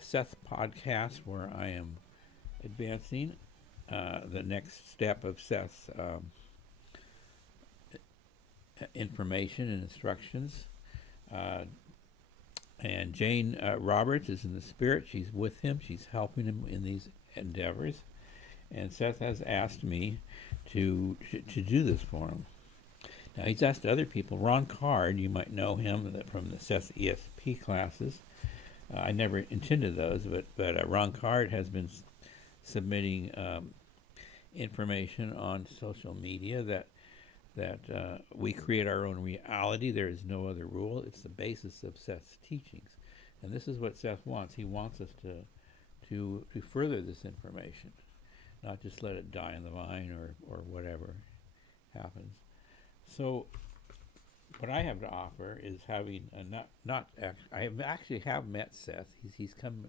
Seth podcast where I am advancing the next step of Seth's information and instructions. And Jane Roberts is in the spirit. She's with him. She's helping him in these endeavors. And Seth has asked me to do this for him. Now, he's asked other people. Ron Card, you might know him from the Seth ESP classes. I never intended those, but Ron Card has been submitting information on social media that we create our own reality. There is no other rule. It's the basis of Seth's teachings. And this is what Seth wants. He wants us to further this information, not just let it die on the vine or whatever happens. So what I have to offer is having I have met Seth. He's come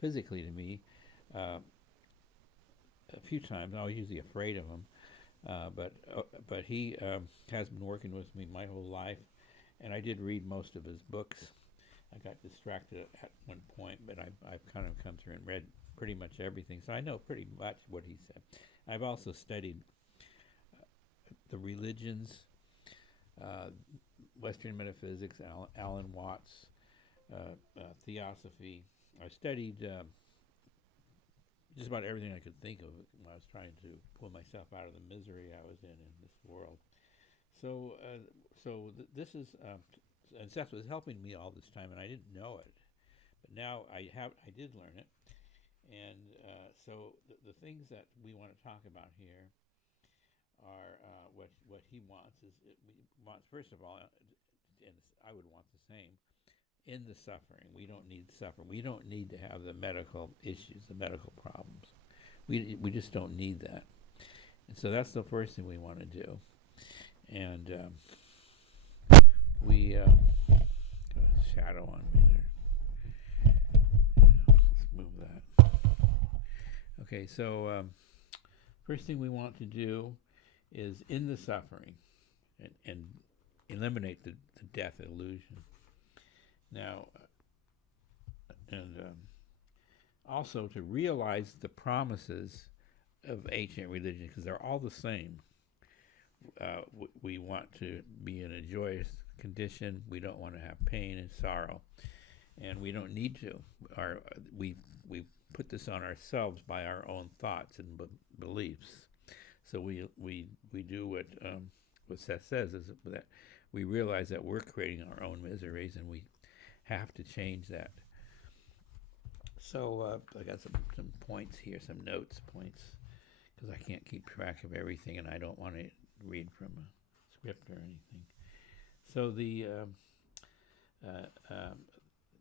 physically to me a few times. I was usually afraid of him, but he has been working with me my whole life, and I did read most of his books. I got distracted at one point, but I've kind of come through and read pretty much everything, so I know pretty much what he said. I've also studied the religions, Western metaphysics, Alan Watts, theosophy. I studied just about everything I could think of when I was trying to pull myself out of the misery I was in this world. So this is, and Seth was helping me all this time, and I didn't know it, but now I did learn it. And so the things that we want to talk about here are what he wants is first of all, and I would want the same, in the suffering. We don't need suffering. We don't need to have the medical issues, the medical problems. We just don't need that. And so that's the first thing we want to do. And we got a shadow on me there. Yeah, let's move that. Okay, so first thing we want to do is in the suffering and eliminate the death illusion. Now, and also to realize the promises of ancient religion, because they're all the same. We want to be in a joyous condition. We don't want to have pain and sorrow, and we don't need to. We put this on ourselves by our own thoughts and beliefs. So we do what Seth says, is that we realize that we're creating our own miseries, and we have to change that. So I got some points here, some notes points, because I can't keep track of everything, and I don't want to read from a script or anything. So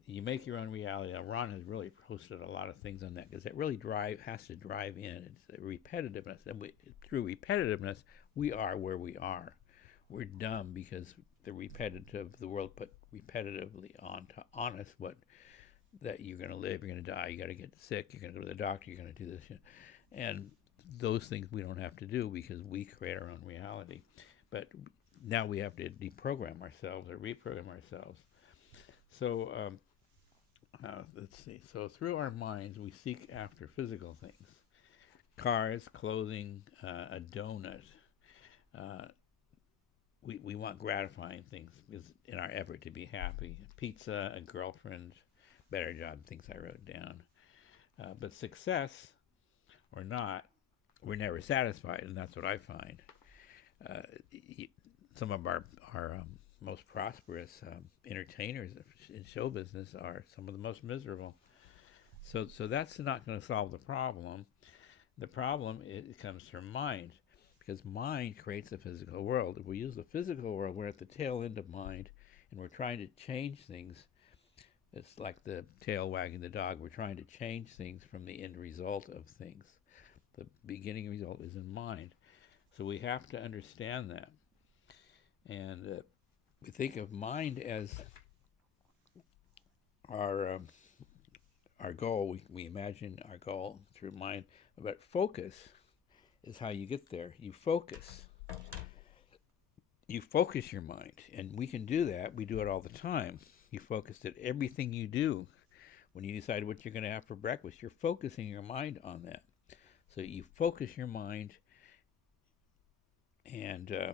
you make your own reality. Now, Ron has really posted a lot of things on that, because it really has to drive in. It's repetitiveness, and through repetitiveness, we are where we are. We're dumb because the world put repetitively on us that you're going to live, you're going to die, you got to get sick, you're going to go to the doctor, you're going to do this, and those things we don't have to do because we create our own reality. But now we have to deprogram ourselves or reprogram ourselves. So let's see. So through our minds, we seek after physical things: cars, clothing, a donut. We want gratifying things in our effort to be happy. Pizza, a girlfriend, better job, things I wrote down. But success or not, we're never satisfied, and that's what I find. Some of our most prosperous entertainers in show business are some of the most miserable. So that's not going to solve the problem. The problem comes from mind, because mind creates the physical world. If we use the physical world, we're at the tail end of mind, and we're trying to change things. It's like the tail wagging the dog. We're trying to change things from the end result of things. The beginning result is in mind. So we have to understand that. And we think of mind as our goal. We imagine our goal through mind. But focus is how you get there. You focus your mind. And we can do that. We do it all the time. You focus at everything you do. When you decide what you're going to have for breakfast, you're focusing your mind on that. So you focus your mind, and I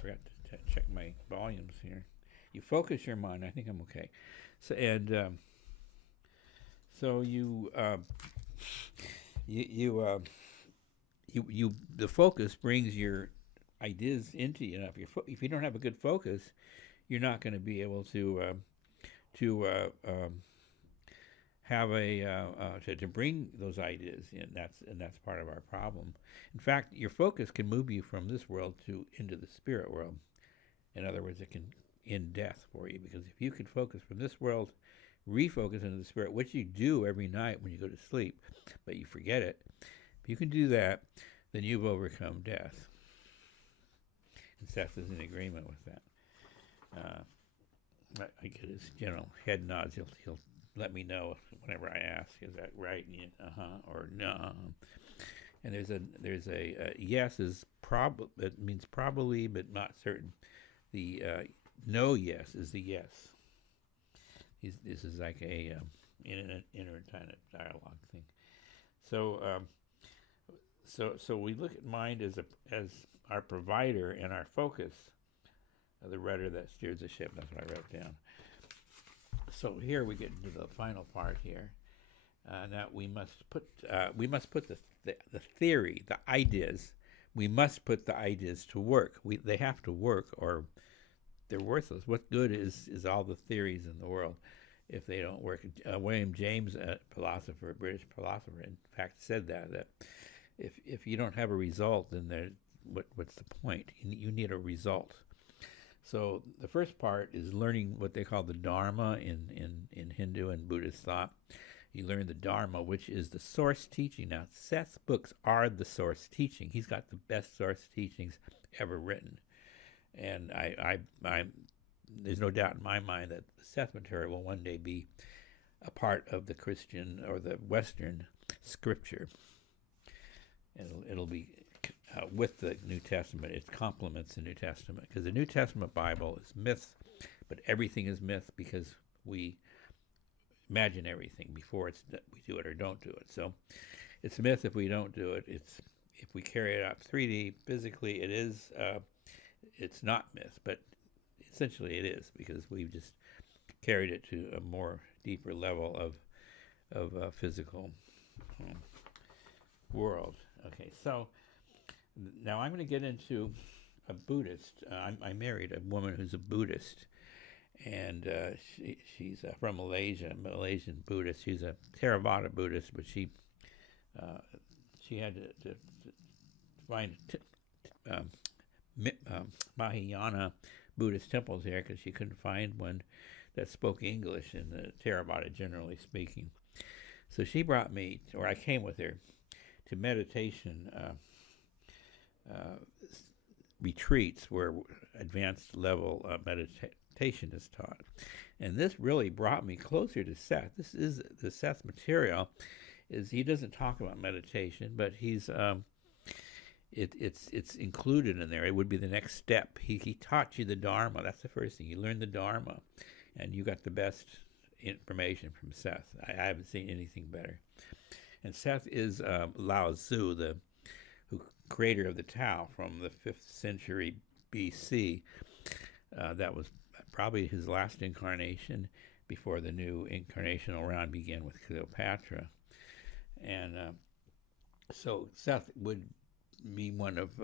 forgot to check my volumes here. You focus your mind. I think I'm okay. So so the focus brings your ideas into you. Now, if you don't have a good focus, you're not going to be able to have to bring those ideas in. That's part of our problem. In fact, your focus can move you from this world into the spirit world. In other words, it can end death for you, because if you can focus from this world, refocus into the spirit, which you do every night when you go to sleep, but you forget it. If you can do that, then you've overcome death. And Seth is in agreement with that. I get his general head nods. He'll let me know whenever I ask, is that right? And or no. And there's a yes is it means probably but not certain. The no yes is the yes. This is like a inner kind of dialogue thing. So we look at mind as our provider and our focus, the rudder that steers the ship. That's what I wrote down. So here we get into the final part here. That we must put the theory, the ideas. We must put the ideas to work. They have to work, or they're worthless. What good is all the theories in the world if they don't work? William James, a British philosopher, in fact, said that if you don't have a result, then what's the point? You need a result. So the first part is learning what they call the Dharma in Hindu and Buddhist thought. You learn the Dharma, which is the source teaching. Now, Seth's books are the source teaching. He's got the best source teachings ever written. And there's no doubt in my mind that the Seth Material will one day be a part of the Christian or the Western scripture. It'll be with the New Testament. It complements the New Testament, because the New Testament Bible is myth, but everything is myth because we imagine everything before we do it or don't do it. So it's myth if we don't do it. If we carry it out 3D physically, it is. It's not myth, but essentially it is, because we've just carried it to a more deeper level of physical world. Okay, so now I'm going to get into a Buddhist. I married a woman who's a Buddhist, and she's from Malaysia, Malaysian Buddhist. She's a Theravada Buddhist, but she had to find Mahayana Buddhist temples here, because she couldn't find one that spoke English in the Theravada, generally speaking. So she brought me, or I came with her, to meditation retreats where advanced level meditation is taught. And this really brought me closer to Seth. This is the Seth Material. He doesn't talk about meditation, but it's included in there. It would be the next step. He taught you the Dharma. That's the first thing. You learn the Dharma, and you got the best information from Seth. I haven't seen anything better. And Seth is Lao Tzu, the creator of the Tao from the 5th century BC. That was probably his last incarnation before the new incarnational round began with Cleopatra. And so Seth would be one of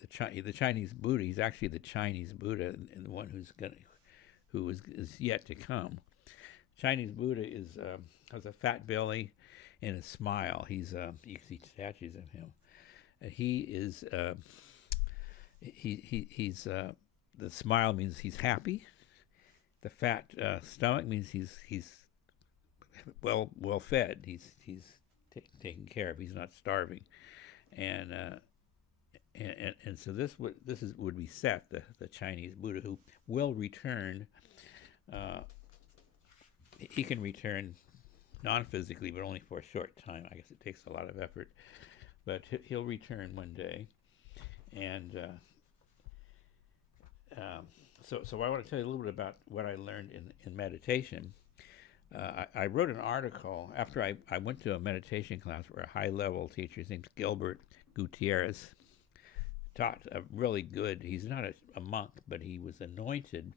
the Chinese Buddha. He's actually the Chinese Buddha, and the one who is yet to come. Chinese Buddha has a fat belly and a smile. You can see statues of him. He's the smile means he's happy. The fat stomach means he's well fed. He's taken care of. He's not starving, and so this would be Seth, the Chinese Buddha, who will return. He can return non-physically, but only for a short time. I guess it takes a lot of effort, but he'll return one day. And So I want to tell you a little bit about what I learned in meditation. I wrote an article after I went to a meditation class where a high-level teacher, his name's Gilbert Gutierrez, taught a really good, he's not a monk, but he was anointed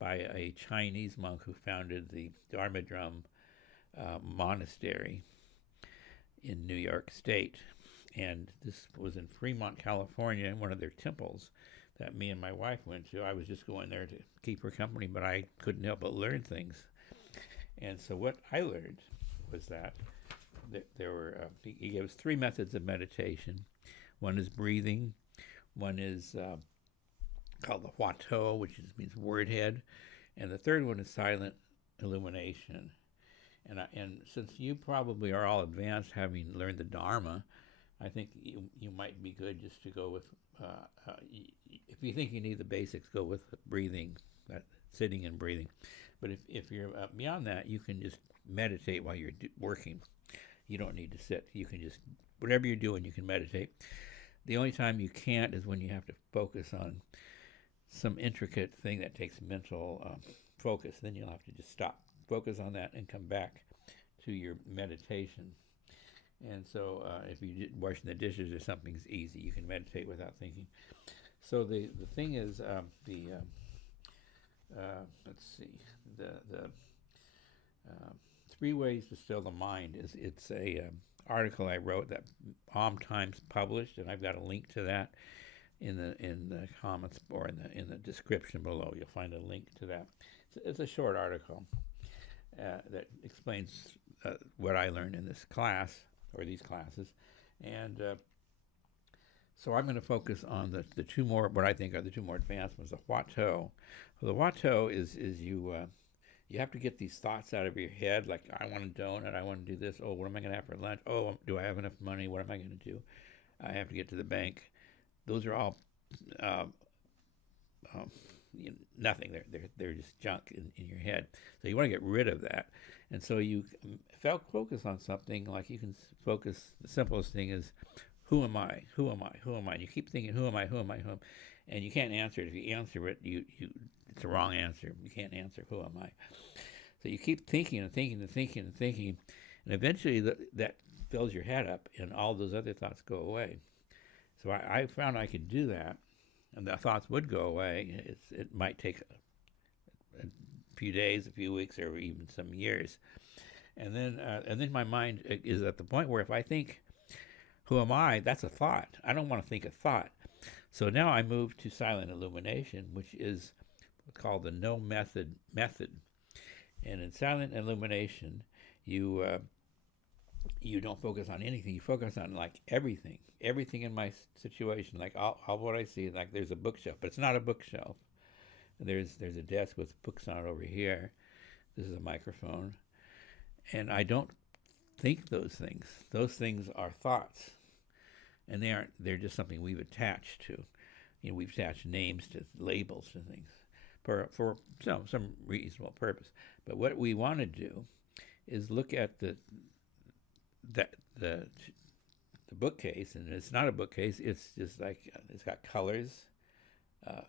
by a Chinese monk who founded the Dharma Drum monastery in New York State. And this was in Fremont, California, in one of their temples that me and my wife went to. I was just going there to keep her company, but I couldn't help but learn things. And so what I learned was that there were, he gave us 3 methods of meditation. One is breathing. One is called the huatou, which means word head. And the third one is silent illumination. And since you probably are all advanced, having learned the Dharma, I think you might be good just to go with, if you think you need the basics, go with breathing, sitting and breathing. But if you're beyond that, you can just meditate while you're working. You don't need to sit. You can just, whatever you're doing, you can meditate. The only time you can't is when you have to focus on some intricate thing that takes mental focus. Then you'll have to just stop, focus on that, and come back to your meditation. And so if you're washing the dishes or something's easy, you can meditate without thinking. So the thing is, let's see, the 3 ways to still the mind it's a article I wrote that Palm Times published, and I've got a link to that in the comments or in the description below. You'll find a link to that. It's a short article that explains what I learned in this class or these classes, and so I'm going to focus on the 2 more, what I think are the 2 more advanced ones. The huatou. The huatou is you have to get these thoughts out of your head, like, I want a donut, I want to do this, oh, what am I going to have for lunch? Oh, do I have enough money? What am I going to do? I have to get to the bank. Those are all nothing. They're just junk in your head. So you want to get rid of that. And so you focus on something, like you can focus, the simplest thing is, who am I? Who am I? Who am I? And you keep thinking, who am I? Who am I? Who am I? And you can't answer it. If you answer it, it's the wrong answer. You can't answer, who am I? So you keep thinking and thinking and thinking and thinking, and eventually that fills your head up, and all those other thoughts go away. So I found I could do that, and the thoughts would go away. It might take a few days, a few weeks, or even some years. And then my mind is at the point where if I think, who am I? That's a thought. I don't want to think a thought. So now I move to silent illumination, which is what's called the no method. And in silent illumination, you don't focus on anything. You focus on like everything in my situation, like all what I see. Like there's a bookshelf, but it's not a bookshelf. There's a desk with books on it over here. This is a microphone, and I don't think those things. Those things are thoughts, and they're just something we've attached to. We've attached names to labels to things for some reasonable purpose. But what we want to do is look at the bookcase, and it's not a bookcase. It's just like it's got colors,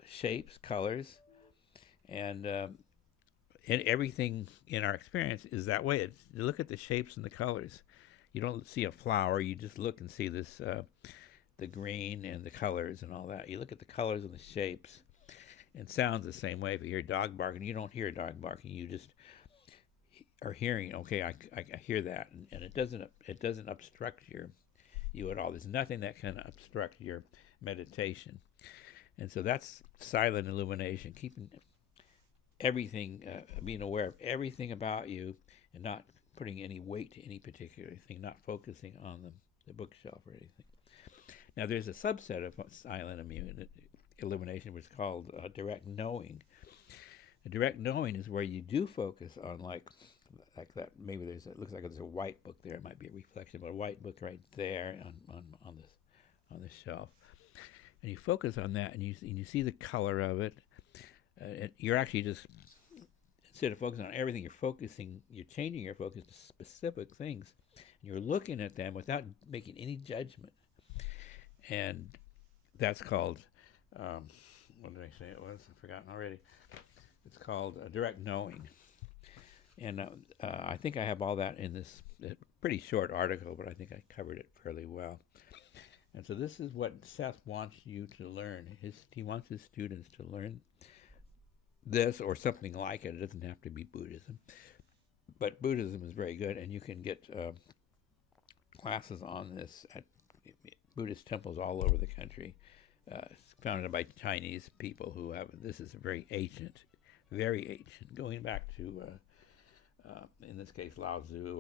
shapes, colors, and everything in our experience is that way. You look at the shapes and the colors. You don't see a flower. You just look and see this, the green and the colors and all that. You look at the colors and the shapes. And sounds the same way. If you hear a dog barking, you don't hear a dog barking. You just are hearing. Okay, I hear that, and it doesn't obstruct you at all. There's nothing that can obstruct your meditation, and so that's silent illumination. Keeping everything, being aware of everything about you, and not putting any weight to any particular thing, not focusing on the bookshelf or anything. Now, there's a subset of silent illumination, which is called direct knowing. A direct knowing is where you do focus on like that. Maybe it looks like there's a white book there. It might be a reflection, but a white book right there on this shelf, and you focus on that, and you see the color of it. You're actually just, instead of focusing on everything, you're changing your focus to specific things, and you're looking at them without making any judgment, and that's called what did I say it was? I've forgotten already. It's called Direct Knowing. And I think I have all that in this pretty short article, but I think I covered it fairly well. And so this is what Seth wants you to learn. He wants his students to learn this or something like it. It doesn't have to be Buddhism. But Buddhism is very good, and you can get classes on this at Buddhist temples all over the country, founded by Chinese people who have, this is very ancient, going back to, in this case, Lao Tzu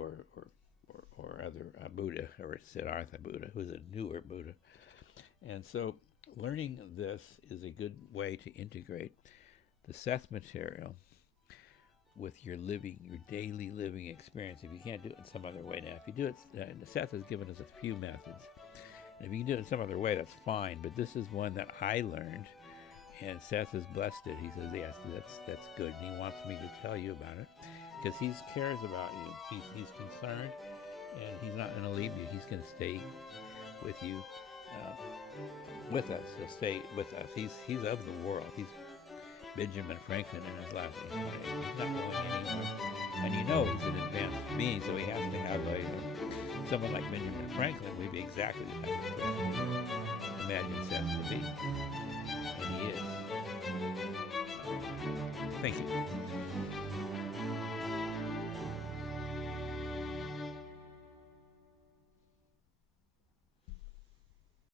or other Buddha, or Siddhartha Buddha, who's a newer Buddha. And so learning this is a good way to integrate the Seth material with your daily living experience. If you can't do it in some other way now, if you do it, Seth has given us a few methods. And if you can do it in some other way, that's fine. But this is one that I learned, and Seth has blessed it. He says, yes, that's good. And he wants me to tell you about it because he cares about you. He's concerned, and he's not going to leave you. He's going to stay with you, with us. He'll stay with us. He's of the world. He's Benjamin Franklin in his last name. He's not going anywhere. And you know he's an advanced being, so he has to have someone like Benjamin Franklin would be exactly the type of person you imagine Seth to be. And he is. Thank you.